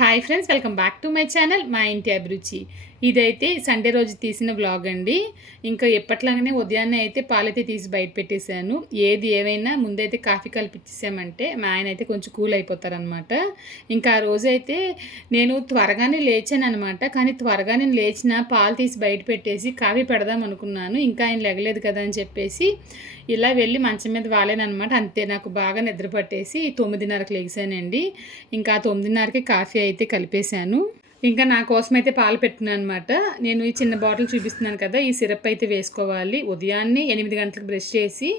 Hi friends welcome back to my channel మా ఇంటి అభిరుచి. ఇదైతే సండే రోజు తీసిన బ్లాగ్ అండి. ఇంకా ఎప్పట్లాగానే ఉదయాన్నే అయితే పాలైతే తీసి బయట పెట్టేశాను. ఏది ఏమైనా ముందైతే కాఫీ కలిపిచ్చేసామంటే మా ఆయన అయితే కొంచెం కూల్ అయిపోతారనమాట ఇంకా ఆ రోజైతే నేను త్వరగానే లేచాను అనమాట కానీ త్వరగా నేను లేచిన పాలు తీసి బయట పెట్టేసి కాఫీ పెడదాం అనుకున్నాను. ఇంకా ఆయన లెగలేదు కదా అని చెప్పేసి ఇలా వెళ్ళి మంచం మీద వాలేనమాట అంతే నాకు బాగా నిద్ర పట్టేసి తొమ్మిదిన్నరకు లేచానండి. ఇంకా తొమ్మిదిన్నరకి కాఫీ అయితే కలిపేశాను. ఇంకా నా కోసం అయితే పాలు పెట్టుకున్నాను అనమాట నేను ఈ చిన్న బాటిల్ చూపిస్తున్నాను కదా ఈ సిరప్ అయితే వేసుకోవాలి. ఉదయాన్నే ఎనిమిది గంటలకు బ్రష్ చేసి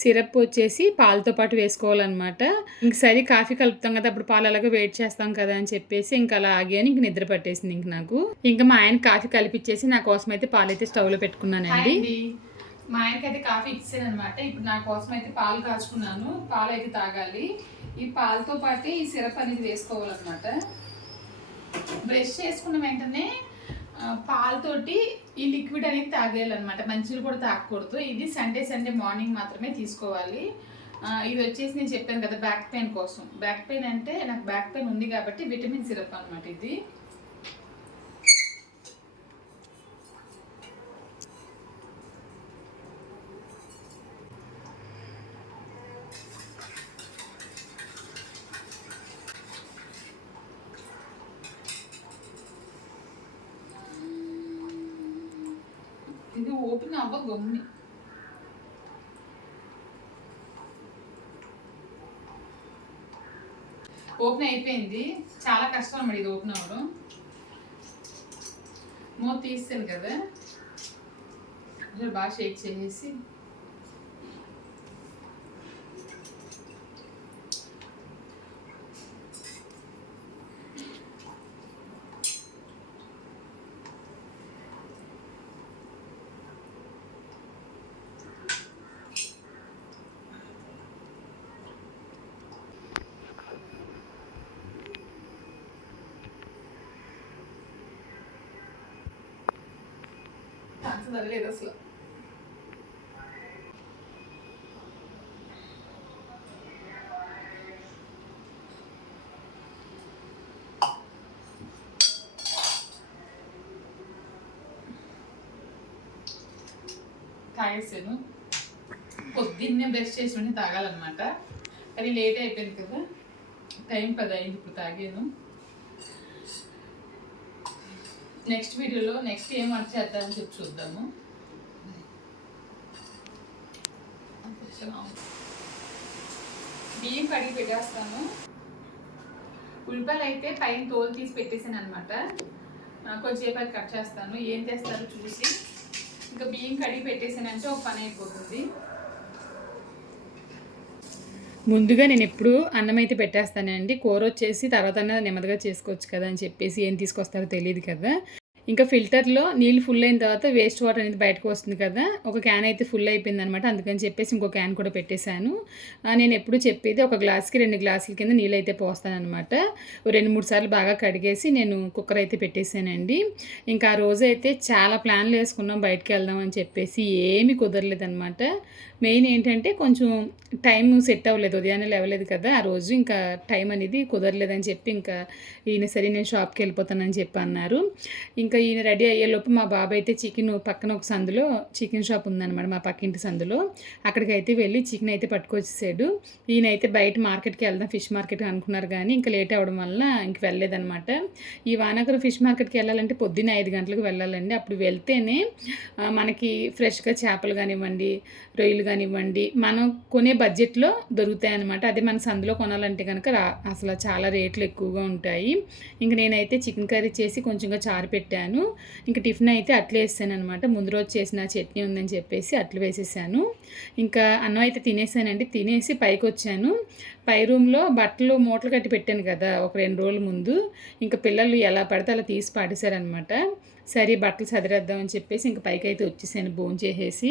సిరప్ వచ్చేసి పాలతో పాటు వేసుకోవాలన్నమాట. ఇంక సరే కాఫీ కలుపుతాం కదా అప్పుడు పాలు అలాగే వెయిట్ చేస్తాం కదా అని చెప్పేసి ఇంకా అలా ఆగాను ఇంక నిద్ర పట్టేసింది ఇంక నాకు. ఇంకా మా ఆయన కాఫీ కలిపిచ్చేసి నా కోసం అయితే పాలు అయితే స్టవ్లో పెట్టుకున్నానండి మా ఆయనకి అయితే కాఫీ ఇచ్చాను అనమాట ఇప్పుడు నా కోసం అయితే పాలు కాచుకున్నాను పాలు అయితే తాగాలి. ఈ పాలతో పాటు ఈ సిరప్ అనేది వేసుకోవాలన్నమాట. బ్రష్ చేసుకున్న వెంటనే పాలతోటి ఈ లిక్విడ్ అనేది తాగేయాలన్నమాట. మంచిలు కూడా తాగకూడదు. ఇది సండే సండే మార్నింగ్ మాత్రమే తీసుకోవాలి. ఇది వచ్చేసి నేను చెప్పాను కదా బ్యాక్ పెయిన్ కోసం. బ్యాక్ పెయిన్ అంటే నాకు బ్యాక్ పెయిన్ ఉంది కాబట్టి విటమిన్ సిరప్ అనమాట ఇది. నువ్వు ఓపెన్ అవ్వ గమ్ని ఓపెన్ అయిపోయింది. చాలా కష్టం అన్నమాట ఇది ఓపెన్ అవ్వడం. మూత తీస్తాను కదా. అసలు బాగా షేక్ చేసేసి ఛాన్స్ తగలేదు అసలు. తాగేసాను. పొద్దున్నే బ్రష్ చేసి ఉండి తాగాలన్నమాట. కానీ లేట్ అయిపోయింది కదా. టైం పది అయింది ఇప్పుడు తాగాను. నెక్స్ట్ వీడియోలో నెక్స్ట్ ఏం వంట చేద్దామని చెప్పి చూద్దాము. బియ్యం కడిగి పెట్టేస్తాను. ఉల్లిపాయలు అయితే పైన తోలు తీసి పెట్టేసాను అనమాట కొంచెంసేపు అది కట్ చేస్తాను. ఏం చేస్తారో చూసి. ఇంకా బియ్యం కడిగి పెట్టేసానంటే ఒక పని అయిపోతుంది. ముందుగా నేను ఎప్పుడు అన్నం అయితే పెట్టేస్తానండి. కూర వచ్చేసి తర్వాత నెమ్మదిగా చేసుకోవచ్చు కదా అని చెప్పేసి ఏం తీసుకొస్తారో తెలియదు కదా. ఇంకా ఫిల్టర్లో నీళ్ళు ఫుల్ అయిన తర్వాత వేస్ట్ వాటర్ అనేది బయటకు వస్తుంది కదా ఒక క్యాన్ అయితే ఫుల్ అయిపోయింది అనమాట అందుకని చెప్పేసి ఇంకో క్యాన్ కూడా పెట్టేశాను. నేను ఎప్పుడు చెప్పేది ఒక గ్లాస్కి రెండు గ్లాసుల కింద నీళ్ళు అయితే పోస్తానమాట రెండు మూడు సార్లు బాగా కడిగేసి నేను కుక్కర్ అయితే పెట్టేశానండి. ఇంకా ఆ రోజు అయితే చాలా ప్లాన్లు వేసుకున్నాం బయటకు వెళ్దాం అని చెప్పేసి ఏమీ కుదరలేదనమాట మెయిన్ ఏంటంటే కొంచెం టైం సెట్ అవ్వలేదు ఉదయాన్నే లేవలేదు కదా ఆ రోజు ఇంకా టైం అనేది కుదరలేదని చెప్పి ఇంకా ఈయన సరే నేను షాప్కి వెళ్ళిపోతానని చెప్పి అన్నారు. ఇంకా ఈయన రెడీ అయ్యేలోపు మా బాబాయ్ అయితే చికెన్ పక్కన ఒక సందులో చికెన్ షాప్ ఉందన్నమాట మా పక్కింటి సందులో. అక్కడికి అయితే వెళ్ళి చికెన్ అయితే పట్టుకొచ్చేసాడు. ఈయన అయితే బయట మార్కెట్కి వెళ్దాం ఫిష్ మార్కెట్ అనుకున్నారు కానీ ఇంకా లేట్ అవ్వడం వల్ల ఇంక వెళ్ళలేదన్నమాట. ఈ వానగరం ఫిష్ మార్కెట్కి వెళ్ళాలంటే పొద్దున్న ఐదు గంటలకు వెళ్ళాలండి. అప్పుడు వెళ్తేనే మనకి ఫ్రెష్గా చేపలు కానివ్వండి రొయ్యలు కానివ్వండి మనం కొనే బడ్జెట్లో దొరుకుతాయి అనమాట అదే మన సందులో కొనాలంటే కనుక రా అసలు చాలా రేట్లు ఎక్కువగా ఉంటాయి. ఇంక నేనైతే చికెన్ కర్రీ చేసి కొంచెంగా చారు పెట్టాను ఇంకా టిఫిన్ అయితే అట్లే వేసాను అనమాట ముందు రోజు చేసిన చట్నీ ఉందని చెప్పేసి అట్లు వేసేసాను. ఇంకా అన్నం అయితే తినేసానండి. తినేసి పైకి వచ్చాను పై రూమ్లో బట్టలు మూటలు కట్టి పెట్టాను కదా ఒక రెండు రోజుల ముందు. ఇంకా పిల్లలు ఎలా పడితే అలా తీసి పాడేశారనమాట సరే బట్టలు చదిరేద్దామని చెప్పేసి ఇంకా పైకి అయితే వచ్చేసాను భోజనం చేసేసి.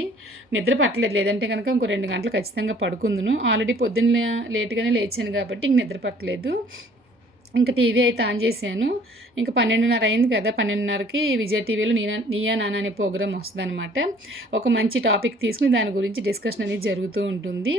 నిద్ర పట్టలేదు. లేదంటే కనుక ఇంకో రెండు గంటలు ఖచ్చితంగా పడుకుందును. ఆల్రెడీ పొద్దున్న లేట్గానే లేచాను కాబట్టి ఇంక నిద్ర పట్టలేదు. ఇంకా టీవీ అయితే ఆన్ చేశాను. ఇంకా పన్నెండున్నర అయింది కదా పన్నెండున్నరకి విజయ్ టీవీలో నీనా నీయా నాన్న అనే ప్రోగ్రామ్ వస్తుంది అనమాట ఒక మంచి టాపిక్ తీసుకుని దాని గురించి డిస్కషన్ అనేది జరుగుతూ ఉంటుంది.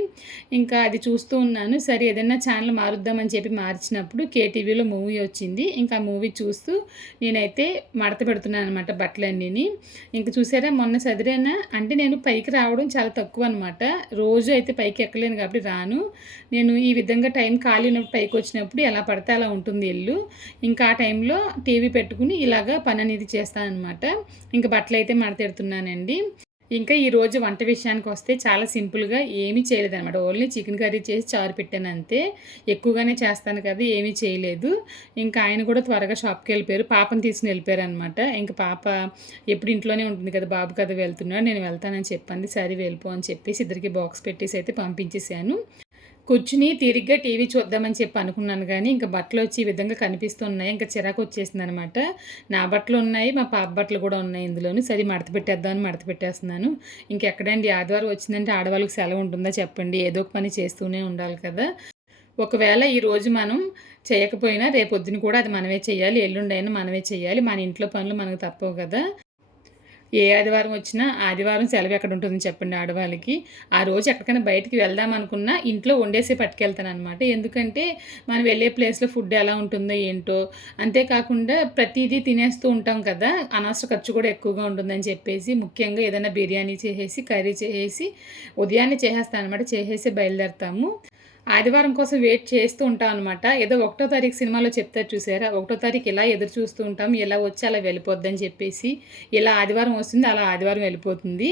ఇంకా అది చూస్తూ ఉన్నాను. సరే ఏదైనా ఛానల్ మారుద్దామని చెప్పి మార్చినప్పుడు కేటీవీలో మూవీ వచ్చింది. ఇంకా మూవీ చూస్తూ నేనైతే మడత పెడుతున్నాను అనమాట బట్టలన్నీని. ఇంకా చూసారా మొన్న సదిరేనా? అంటే నేను పైకి రావడం చాలా తక్కువ అనమాట రోజు అయితే పైకి ఎక్కలేను కాబట్టి రాను. నేను ఈ విధంగా టైం ఖాళీ ఉన్నప్పుడు పైకి వచ్చినప్పుడు ఎలా పడితే అలా ఉంటుంది ఉంటుంది ఇల్లు ఇంకా ఆ టైంలో టీవీ పెట్టుకుని ఇలాగా పని అనేది చేస్తానమాట ఇంకా బట్టలు అయితే మడతెడుతున్నానండి ఇంకా ఈరోజు వంట విషయానికి వస్తే చాలా సింపుల్గా ఏమీ చేయలేదన్నమాట. ఓన్లీ చికెన్ కర్రీ చేసి చారు పెట్టాను అంతే. ఎక్కువగానే చేస్తాను కదా ఏమీ చేయలేదు. ఇంకా ఆయన కూడా త్వరగా షాప్కి వెళ్ళిపోయారు. పాపని తీసుకుని వెళ్ళిపోయారు అనమాట ఇంకా పాప ఎప్పుడు ఇంట్లోనే ఉంటుంది కదా బాబు కదా వెళ్తున్నాడు. నేను వెళ్తానని చెప్పింది. సరే వెళ్ళిపో అని చెప్పేసి ఇద్దరికి బాక్స్ పెట్టేసి అయితే పంపించేశాను కూర్చుని తీరిగ్గా టీవీ చూద్దామని చెప్పి అనుకున్నాను కానీ ఇంకా బట్టలు వచ్చి ఈ విధంగా కనిపిస్తున్నాయి. ఇంకా చిరాకు వచ్చేసింది అనమాట నా బట్టలు ఉన్నాయి మా పాప బట్టలు కూడా ఉన్నాయి ఇందులోని. సరే మడత పెట్టేద్దామని మడత పెట్టేస్తున్నాను. ఇంకెక్కడండి? ఆదివారం వచ్చిందంటే ఆడవాళ్ళకి సెలవు ఉంటుందా చెప్పండి. ఏదో ఒక పని చేస్తూనే ఉండాలి కదా. ఒకవేళ ఈరోజు మనం చేయకపోయినా రేపొద్దున కూడా అది మనమే చేయాలి. ఎల్లుండైనా మనమే చేయాలి. మన ఇంట్లో పనులు మనకు తప్పవు కదా. ఏ ఆదివారం వచ్చినా ఆదివారం సెలవు ఎక్కడ ఉంటుందని చెప్పండి ఆడవాళ్ళకి. ఆ రోజు ఎక్కడికైనా బయటికి వెళ్దాం అనుకున్నా ఇంట్లో వండేసి పట్టుకెళ్తాను అనమాట ఎందుకంటే మనం వెళ్ళే ప్లేస్లో ఫుడ్ ఎలా ఉంటుందో ఏంటో. అంతేకాకుండా ప్రతిదీ తినేస్తూ ఉంటాం కదా. అనవసర ఖర్చు కూడా ఎక్కువగా ఉంటుందని చెప్పేసి ముఖ్యంగా ఏదైనా బిర్యానీ చేసేసి కర్రీ చేసేసి ఉదయాన్నే చేసేస్తాను అనమాట చేసేసి బయలుదేరుతాము. ఆదివారం కోసం వెయిట్ చేస్తూ ఉంటాం అనమాట ఏదో ఒకటో తారీఖు సినిమాలో చెప్తారు చూసారా? ఒకటో తారీఖు ఇలా ఎదురు చూస్తూ ఉంటాం? ఎలా వచ్చి అలా వెళ్ళిపోద్దని చెప్పేసి ఇలా ఆదివారం వస్తుంది అలా ఆదివారం వెళ్ళిపోతుంది.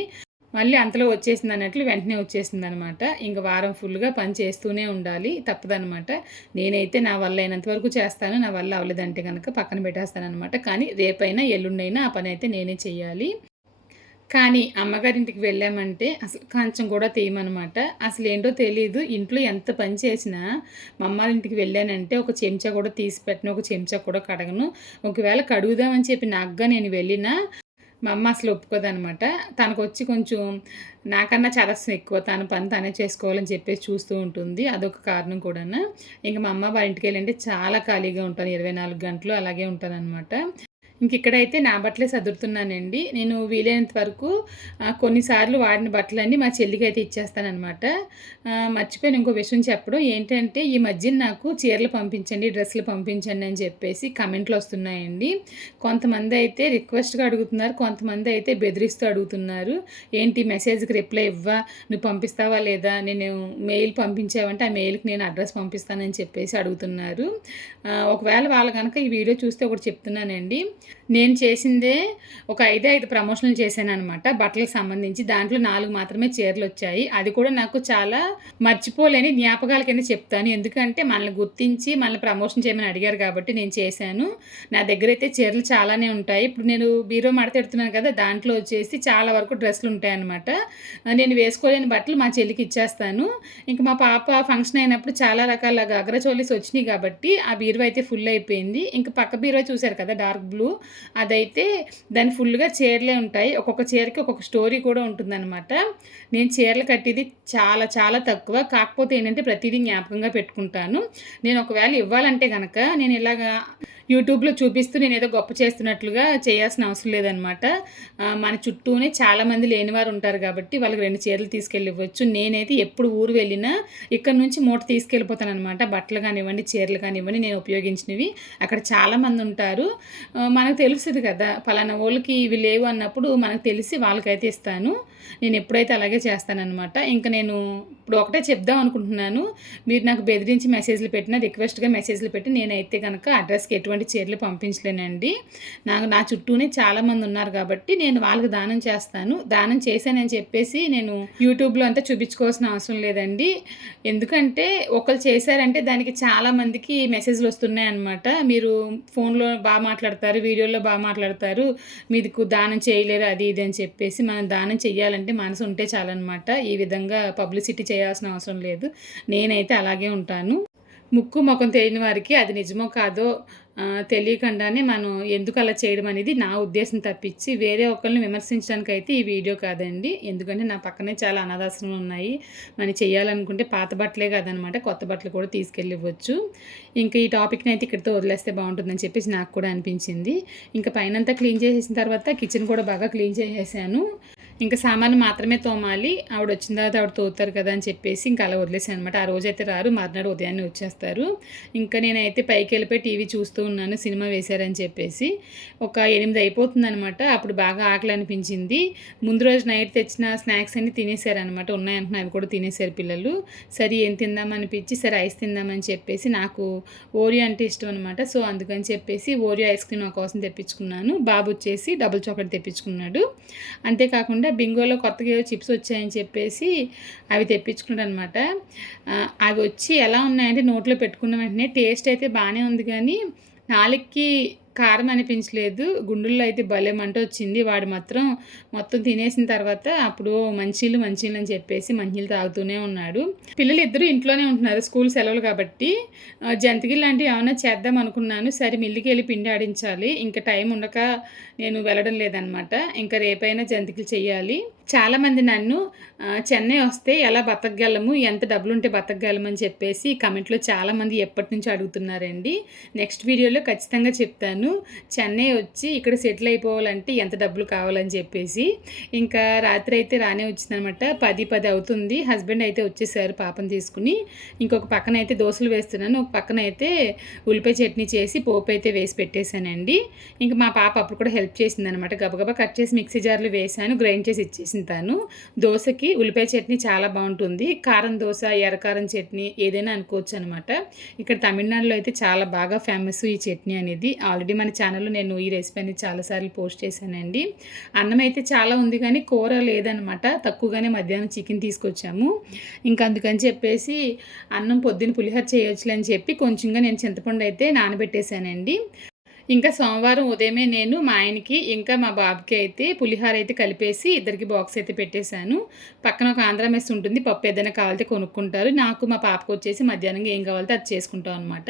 మళ్ళీ అంతలో వచ్చేసింది అన్నట్లు వెంటనే వచ్చేసింది అనమాట ఇంక వారం ఫుల్గా పని చేస్తూనే ఉండాలి తప్పదనమాట నేనైతే నా వల్ల అయినంత వరకు చేస్తాను నా వల్ల అవ్వలేదంటే కనుక పక్కన పెట్టేస్తాను అనమాట కానీ రేపైనా ఎల్లుండైనా ఆ పని అయితే నేనే చేయాలి కానీ అమ్మగారింటికి వెళ్ళామంటే అసలు కొంచెం కూడా తీయమనమాట అసలు ఏంటో తెలియదు ఇంట్లో ఎంత పని చేసినా మా అమ్మారింటికి వెళ్ళానంటే ఒక చెంచా కూడా తీసి పెట్టిన ఒక చెంచా కూడా కడగను. ఒకవేళ కడుగుదామని చెప్పి నాకుగా నేను వెళ్ళినా మా అమ్మ అసలు ఒప్పుకోదనమాట తనకు వచ్చి కొంచెం నాకన్నా చాలా ఎక్కువ తన పని తనే చేసుకోవాలని చెప్పేసి చూస్తూ ఉంటుంది. అదొక కారణం కూడా ఇంకా మా అమ్మ వాళ్ళ ఇంటికి వెళ్ళంటే చాలా ఖాళీగా ఉంటాను. ఇరవై నాలుగు గంటలు అలాగే ఉంటాను అనమాట ఇంక ఇక్కడైతే నా బట్టలే సదురుతున్నానండి. నేను వీలైనంత వరకు కొన్నిసార్లు వాడిన బట్టలన్నీ మా చెల్లికి అయితే ఇచ్చేస్తానమాట మర్చిపోయిన ఇంకో విషయం చెప్పడం ఏంటంటే ఈ మధ్యన నాకు చీరలు పంపించండి డ్రెస్సులు పంపించండి అని చెప్పేసి కమెంట్లు వస్తున్నాయండి. కొంతమంది అయితే రిక్వెస్ట్గా అడుగుతున్నారు కొంతమంది అయితే బెదిరిస్తూ అడుగుతున్నారు. ఏంటి మెసేజ్కి రిప్లై ఇవ్వా? నువ్వు పంపిస్తావా లేదా? నేను మెయిల్ పంపించావంటే ఆ మెయిల్కి నేను అడ్రస్ పంపిస్తానని చెప్పేసి అడుగుతున్నారు. ఒకవేళ వాళ్ళు కనుక ఈ వీడియో చూస్తే ఒకటి చెప్తున్నానండి. నేను చేసిందే ఒక ఐదే ఐదు ప్రమోషన్లు చేశాను అనమాట బట్టలకు సంబంధించి. దాంట్లో నాలుగు మాత్రమే చీరలు వచ్చాయి. అది కూడా నాకు చాలా మర్చిపోలేని జ్ఞాపకాల కింద చెప్తాను. ఎందుకంటే మనల్ని గుర్తించి మనల్ని ప్రమోషన్ చేయమని అడిగారు కాబట్టి నేను చేశాను. నా దగ్గర అయితే చీరలు చాలానే ఉంటాయి. ఇప్పుడు నేను బీరో మడతెడుతున్నాను కదా దాంట్లో వచ్చేసి చాలా వరకు డ్రెస్సులు ఉంటాయి అనమాట నేను వేసుకోలేని బట్టలు మా చెల్లికి ఇచ్చేస్తాను. ఇంకా మా పాప ఫంక్షన్ అయినప్పుడు చాలా రకాల అగ్రచోలీస్ వచ్చినాయి కాబట్టి ఆ బీరువా అయితే ఫుల్ అయిపోయింది. ఇంకా పక్క బీరువా చూశారు కదా డార్క్ బ్లూ. అదైతే దాని ఫుల్గా చీరలే ఉంటాయి. ఒక్కొక్క చీరకి ఒక్కొక్క స్టోరీ కూడా ఉంటుందన్నమాట. నేను చీరలు కట్టేది చాలా చాలా తక్కువ. కాకపోతే ఏంటంటే ప్రతిదీ జ్ఞాపకంగా పెట్టుకుంటాను. నేను ఒకవేళ ఇవ్వాలంటే కనుక నేను ఇలాగా యూట్యూబ్లో చూపిస్తూ నేను ఏదో గొప్ప చేస్తున్నట్లుగా చేయాల్సిన అవసరం లేదనమాట. మన చుట్టూనే చాలామంది లేనివారు ఉంటారు కాబట్టి వాళ్ళకి రెండు చీరలు తీసుకెళ్ళివచ్చు నేనైతే ఎప్పుడు ఊరు వెళ్ళినా ఇక్కడ నుంచి మూట తీసుకెళ్ళిపోతాను అనమాట బట్టలు కానివ్వండి చీరలు కానివ్వండి నేను ఉపయోగించినవి. అక్కడ చాలామంది ఉంటారు. మనకు తెలుస్తుంది కదా పలానా వాళ్ళకి ఇవి లేవు అన్నప్పుడు మనకు తెలిసి వాళ్ళకైతే ఇస్తాను. నేను ఎప్పుడైతే అలాగే చేస్తానన్నమాట ఇంకా నేను ఇప్పుడు ఒకటే చెప్దాం అనుకుంటున్నాను. మీరు నాకు బెదిరించి మెసేజ్లు పెట్టిన రిక్వెస్ట్గా మెసేజ్లు పెట్టి నేనైతే కనుక అడ్రస్కి ఎటువంటి చీరలు పంపించలేనండి. నాకు నా చుట్టూనే చాలామంది ఉన్నారు కాబట్టి నేను వాళ్ళకి దానం చేస్తాను. దానం చేశానని చెప్పేసి నేను యూట్యూబ్లో అంతా చూపించుకోవాల్సిన అవసరం లేదండి. ఎందుకంటే ఒకరు చేశారంటే దానికి చాలామందికి మెసేజ్లు వస్తున్నాయి అనమాట మీరు ఫోన్లో బాగా మాట్లాడతారు వీడియోలో బాగా మాట్లాడతారు. మీదికు దానం చేయలేరు అది ఇది అని చెప్పేసి మనం దానం చేయాలంటే మనసు ఉంటే చాలన్నమాట. ఈ విధంగా పబ్లిసిటీ చేయాల్సిన అవసరం లేదు. నేనైతే అలాగే ఉంటాను. ముక్కు ముఖం తెలియని వారికి అది నిజమో కాదో తెలియకుండానే మనం ఎందుకు అలా చేయడం అనేది నా ఉద్దేశం తప్పించి వేరే ఒకరిని విమర్శించడానికి అయితే ఈ వీడియో కాదండి. ఎందుకంటే నా పక్కనే చాలా అనాథాశ్రమాలు ఉన్నాయి. మనం చేయాలనుకుంటే పాత బట్టలే కాదనమాట. కొత్త బట్టలు కూడా తీసుకెళ్ళివ్వచ్చు. ఇంకా ఈ టాపిక్ని అయితే ఇక్కడితో వదిలేస్తే బాగుంటుందని చెప్పేసి నాకు కూడా అనిపించింది. ఇంకా పైనంతా క్లీన్ చేసేసిన తర్వాత కిచెన్ కూడా బాగా క్లీన్ చేసేసాను. ఇంకా సామాన్లు మాత్రమే తోమాలి. ఆవిడ వచ్చిన తర్వాత ఆవిడ తోతారు కదా అని చెప్పేసి ఇంకా అలా వదిలేసాను అనమాట ఆ రోజైతే రారు మర్నాడు ఉదయాన్నే వచ్చేస్తారు. ఇంకా నేనైతే పైకి వెళ్ళిపోయి టీవీ చూస్తూ ఉన్నాను సినిమా వేశారని చెప్పేసి. ఒక ఎనిమిది అయిపోతుంది అనమాట అప్పుడు బాగా ఆకలి అనిపించింది ముందు రోజు నైట్ తెచ్చిన స్నాక్స్ అన్ని తినేసారనమాట ఉన్నాయంటున్నా అవి కూడా తినేసారు పిల్లలు. సరే ఏం తిందామనిపించి సరే ఐస్ తిందామని చెప్పేసి నాకు ఓరియో అంటే ఇష్టం అనమాట సో అందుకని చెప్పేసి ఓరియో ఐస్ క్రీమ్ నా కోసం తెప్పించుకున్నాను. బాబు వచ్చేసి డబుల్ చాక్లెట్ తెప్పించుకున్నాడు. అంతేకాకుండా బింగోలో కొత్తగా ఏవో చిప్స్ వచ్చాయని చెప్పేసి అవి తెప్పించుకున్నాడు అనమాట అవి వచ్చి ఎలా ఉన్నాయంటే నోట్లో పెట్టుకున్న వెంటనే టేస్ట్ అయితే బాగానే ఉంది కానీ నాలుగుకి కారం అనిపించలేదు. గుండెల్లో అయితే భలే మంట వచ్చింది. వాడు మాత్రం మొత్తం తినేసిన తర్వాత అప్పుడు మంచిళ్ళు మంచిళ్ళు అని చెప్పేసి మంచిళ్ళు తాగుతూనే ఉన్నాడు. పిల్లలు ఇద్దరు ఇంట్లోనే ఉంటున్నారు. స్కూల్ సెలవులు కాబట్టి. ఆ, జంతికలు లాంటివి ఏమైనా చేద్దాం అనుకున్నాను. సరే మిల్లికి వెళ్ళి పిండి ఆడించాలి. ఇంకా టైం ఉండక నేను వెళ్ళడం లేదనమాట. ఇంకా రేపైనా జంతికలు చేయాలి. చాలామంది నన్ను చెన్నై వస్తే ఎలా బతకగలము? ఎంత డబ్బులు ఉంటే బతకగలము? అని చెప్పేసి కమెంట్లో చాలామంది ఎప్పటి నుంచి అడుగుతున్నారండి. నెక్స్ట్ వీడియోలో ఖచ్చితంగా చెప్తాను. చెన్నై వచ్చి ఇక్కడ సెటిల్ అయిపోవాలంటే ఎంత డబ్బులు కావాలని చెప్పేసి. ఇంకా రాత్రి అయితే రానే వచ్చిందనమాట. పది పది అవుతుంది. హస్బెండ్ అయితే వచ్చేసారు పాపం తీసుకుని. ఇంకొక పక్కన అయితే దోశలు వేస్తున్నాను. ఒక పక్కన అయితే ఉల్లిపాయ చట్నీ చేసి పోపు అయితే వేసి పెట్టేశానండి. ఇంకా మా పాప అప్పుడు కూడా హెల్ప్ చేసింది అనమాట గబగబా కట్ చేసి మిక్సీ జార్లు వేసాను గ్రైండ్ చేసి ఇచ్చేసింది తాను దోశకి ఉల్లిపాయ చట్నీ చాలా బాగుంటుంది. కారం దోశ ఎర్రకారం చట్నీ ఏదైనా అనుకోవచ్చు అనమాట ఇక్కడ తమిళనాడులో అయితే చాలా బాగా ఫేమస్ ఈ చట్నీ అనేది. ఆల్రెడీ మన ఛానల్లో నేను ఈ రెసిపీ అనేది చాలాసార్లు పోస్ట్ చేశానండి. అన్నం అయితే చాలా ఉంది కానీ కూర లేదనమాట తక్కువగానే మధ్యాహ్నం చికెన్ తీసుకొచ్చాము. ఇంకా అందుకని చెప్పేసి అన్నం పొద్దున్న పులిహోర చేయొచ్చులే అని చెప్పి కొంచెంగా నేను చింతపండు అయితే నానబెట్టేశానండి. ఇంకా సోమవారం ఉదయమే నేను మా ఆయనకి ఇంకా మా బాబుకి అయితే పులిహార అయితే కలిపేసి ఇద్దరికి బాక్స్ అయితే పెట్టేశాను. పక్కన ఒక ఆంధ్ర మెస్ ఉంటుంది పప్పు ఏదైనా కావాలంటే కొనుక్కుంటారు. నాకు మా పాపకు వచ్చేసి మధ్యాహ్నం ఏం కావాలంటే అది చేసుకుంటాం అనమాట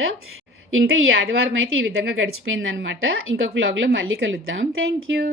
ఇంకా ఈ ఆదివారం అయితే ఈ విధంగా గడిచిపోయిందనమాట ఇంకొక బ్లాగ్లో మళ్ళీ కలుద్దాం. Thank you